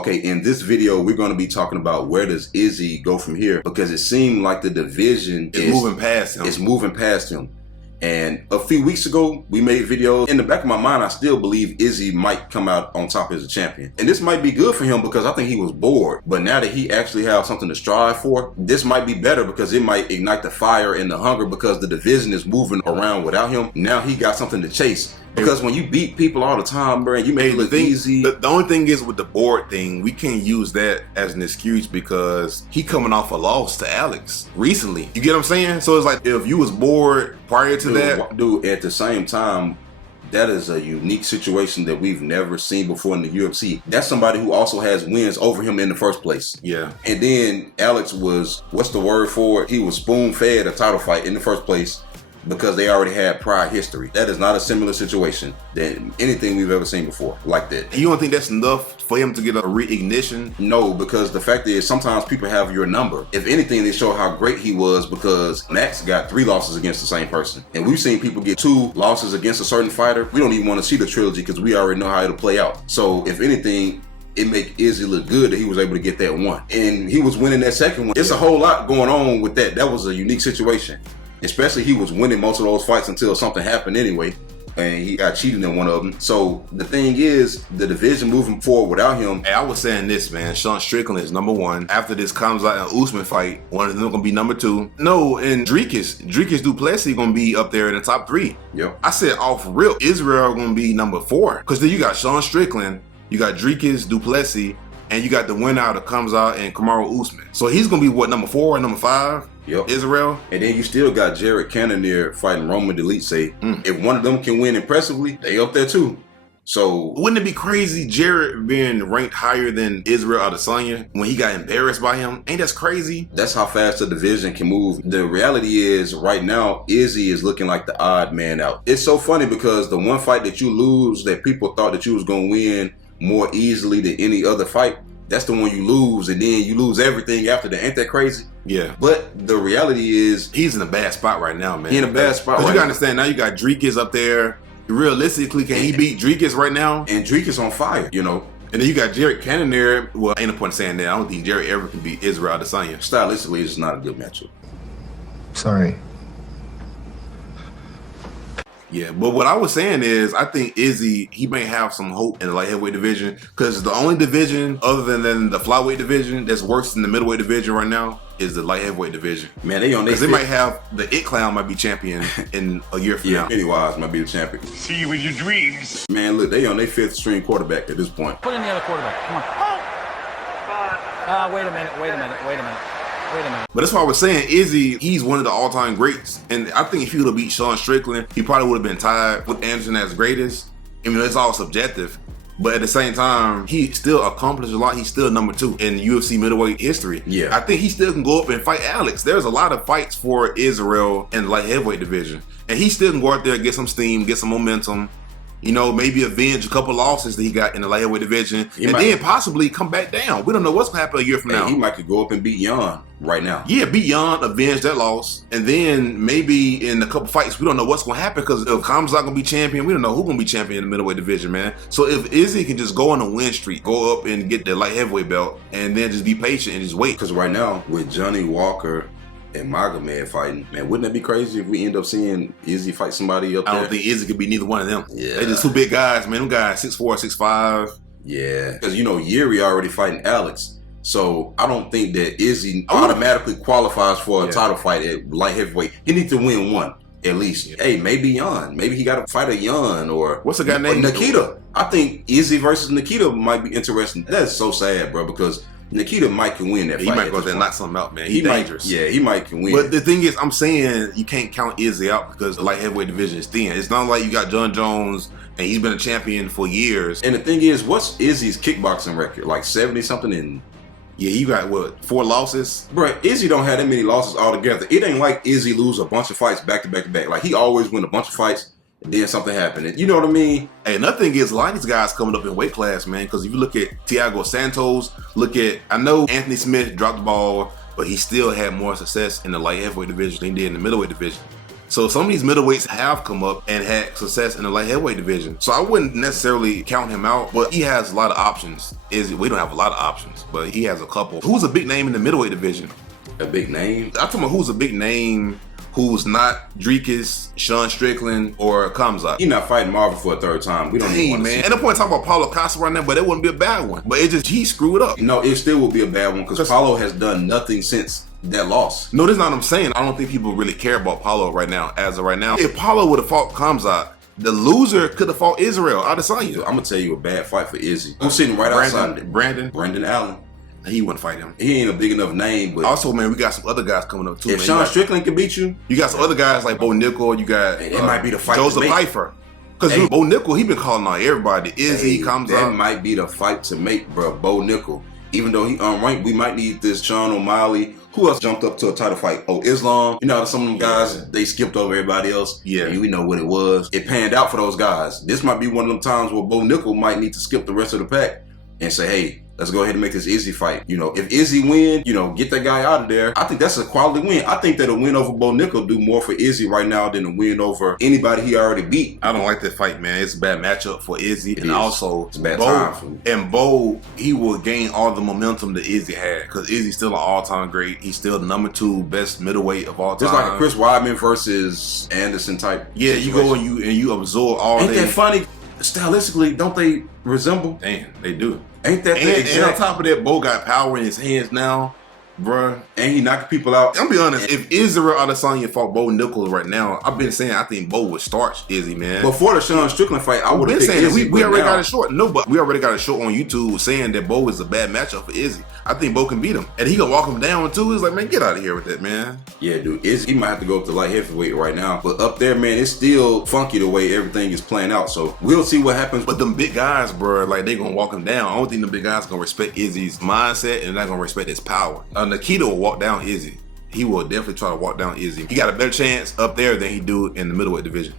Okay, in this video, we're going to be talking about where does Izzy go from here, because it seemed like the division is moving past him. It's moving past him. And a few weeks ago, we made videos. In the back of my mind, I still believe Izzy might come out on top as a champion. And this might be good for him because I think he was bored. But now that he actually has something to strive for, this might be better because it might ignite the fire and the hunger because the division is moving around without him. Now he got something to chase. Because when you beat people all the time, bro, you make it look easy. The only thing is with the board thing, we can't use that as an excuse because he coming off a loss to Alex recently. You get what I'm saying? So it's like if you was bored prior to that. Dude, at the same time, that is a unique situation that we've never seen before in the UFC. That's somebody who also has wins over him in the first place. Yeah. And then Alex was, what's the word for it? He was spoon-fed a title fight in the first place because they already had prior history. That is not a similar situation than anything we've ever seen before like that. You don't think that's enough for him to get a reignition? No, because the fact is sometimes people have your number. If anything, they show how great he was because Max got 3 losses against the same person. And we've seen people get 2 losses against a certain fighter. We don't even want to see the trilogy because we already know how it'll play out. So if anything, it make Izzy look good that he was able to get that one. And he was winning that second one. It's a whole lot going on with that. That was a unique situation. Especially he was winning most of those fights until something happened anyway, and he got cheated in one of them. So the thing is, the division moving forward without him. Hey, I was saying this, man. Sean Strickland is number 1. After this Khamzat and Usman fight, one of them gonna be number 2. No, and Dricus Duplessis gonna be up there in the top 3. Yep. I said off rip, Israel gonna be number 4. Because then you got Sean Strickland, you got Dricus Duplessis, and you got the winner out of Khamzat and Kamaru Usman. So he's gonna be what, number 4 and number 5? Yep. Israel. And then you still got Jared Cannonier fighting Roman Dolidze. If one of them can win impressively, they up there too. So wouldn't it be crazy Jared being ranked higher than Israel Adesanya when he got embarrassed by him? Ain't that crazy? That's how fast the division can move. The reality is right now, Izzy is looking like the odd man out. It's so funny because the one fight that you lose that people thought that you was going to win more easily than any other fight, that's the one you lose, and then you lose everything after that. Ain't that crazy? Yeah. But the reality is, he's in a bad spot right now, man. He in a bad spot right now. You gotta understand, now you got Dricus up there. Realistically, can he beat Dricus right now? And Dricus on fire, you know. And then you got Jared Cannonier. Well, ain't no point in saying that. I don't think Jared ever can beat Israel Adesanya. Stylistically, it's not a good matchup. Sorry. Yeah, but what I was saying is, I think Izzy, he may have some hope in the light heavyweight division because the only division other than the flyweight division that's worse than the middleweight division right now is the light heavyweight division. Man, they on their they might have the It Clown might be champion in a year from now. Pennywise might be the champion. See you in your dreams. Man, look, they on their 5th string quarterback at this point. Put in the other quarterback. Come on. Wait a minute. But that's why I was saying, Izzy, he's one of the all-time greats. And I think if he would have beat Sean Strickland, he probably would have been tied with Anderson as greatest. I mean, it's all subjective. But at the same time, he still accomplished a lot. He's still number 2 in UFC middleweight history. Yeah. I think he still can go up and fight Alex. There's a lot of fights for Israel in the light heavyweight division. And he still can go out there, get some steam, get some momentum. You know, maybe avenge a couple losses that he got in the light heavyweight division, then possibly come back down. We don't know what's going to happen a year from now. He might could go up and beat Jan right now. Yeah, beat Jan, avenge that loss, and then maybe in a couple fights, we don't know what's going to happen because if Khamzat going to be champion, we don't know who's going to be champion in the middleweight division, man. So if Izzy can just go on a win streak, go up and get the light heavyweight belt, and then just be patient and just wait. Because right now, with Johnny Walker and Magomed fighting, man, wouldn't that be crazy if we end up seeing Izzy fight somebody up there? I don't think Izzy could be neither one of them. Yeah. They're just 2 big guys, man. Them guys 6'4", 6'5". Yeah. Because, you know, Yuri already fighting Alex. So I don't think that Izzy automatically qualifies for a title fight at light heavyweight. He needs to win one, at least. Yeah. Hey, maybe Jan. Maybe he got to fight a Jan or... What's the guy named? Nikita. I think Izzy versus Nikita might be interesting. That's so sad, bro, because Nikita might can win that fight. He might go there and knock something out, man. He's dangerous. He might can win. But the thing is, I'm saying you can't count Izzy out because the light heavyweight division is thin. It's not like you got John Jones and he's been a champion for years. And the thing is, what's Izzy's kickboxing record? Like 70-something and... Yeah, you got, what, 4 losses? Bro, Izzy don't have that many losses altogether. It ain't like Izzy lose a bunch of fights back to back to back. Like, he always win a bunch of fights and then something happened. You know what I mean? Hey, another thing is, a lot of these guys coming up in weight class, man, because if you look at Thiago Santos, I know Anthony Smith dropped the ball, but he still had more success in the light heavyweight division than he did in the middleweight division. So some of these middleweights have come up and had success in the light heavyweight division. So I wouldn't necessarily count him out, but he has a lot of options. We don't have a lot of options, but he has a couple. Who's a big name in the middleweight division? A big name? I'm talking about who's a big name who's not Dricus, Sean Strickland, or Khamzat. He's not fighting Marvin for a third time. We don't even want to man. At the point talking about Paulo Costa right now, but it wouldn't be a bad one. But it just, he screwed up. No, it still would be a bad one because Paulo has done nothing since that loss. No, that's not what I'm saying. I don't think people really care about Paulo right now, as of right now. If Paulo would have fought Khamzat, the loser could have fought Israel Adesanya. I'm going to tell you a bad fight for Izzy. Who's sitting right outside? Brandon Allen. He wouldn't fight him. He ain't a big enough name, but also, man, we got some other guys coming up too. If Sean Strickland can beat you, you got some other guys like Bo Nickel. You got it might be the fight. Joseph Pfeiffer. Because Bo Nickel, he been calling out everybody. Izzy comes that out. might be the fight to make, bro. Bo Nickel. Even though he unranked, we might need this Sean O'Malley. Who else jumped up to a title fight? Oh, Islam. You know, some of them guys, they skipped over everybody else. Yeah. And we know what it was. It panned out for those guys. This might be one of them times where Bo Nickel might need to skip the rest of the pack and say, hey, let's go ahead and make this Izzy fight. You know, if Izzy win, you know, get that guy out of there. I think that's a quality win. I think that a win over Bo Nickel do more for Izzy right now than a win over anybody he already beat. I don't like that fight, man. It's a bad matchup for Izzy. And also, it's a bad time for him. And Bo, he will gain all the momentum that Izzy had because Izzy's still an all-time great. He's still the number 2 best middleweight of all time. It's like a Chris Weidman versus Anderson type. Yeah, situation. you go and you absorb all Ain't day. that funny? Stylistically, don't they resemble? Damn, they do. Ain't that the exact? And on top of that, Bo got power in his hands now, bruh. And he knocking people out. I'm be honest, if Israel Adesanya fought Bo Nickel right now, I've been saying I think Bo would starch Izzy, man. Before the Sean Strickland fight, I would have been picked saying Izzy. we already got a short. No, but we already got a short on YouTube saying that Bo is a bad matchup for Izzy. I think Bo can beat him. And he gonna walk him down too. He's like, man, get out of here with that, man. Yeah, dude. Izzy, he might have to go up to light heavyweight right now. But up there, man, it's still funky the way everything is playing out. So we'll see what happens. But them big guys, bro, like they gonna walk him down. I don't think the big guys gonna respect Izzy's mindset and they're not gonna respect his power. Nikita will walk down Izzy. He will definitely try to walk down Izzy. He got a better chance up there than he do in the middleweight division.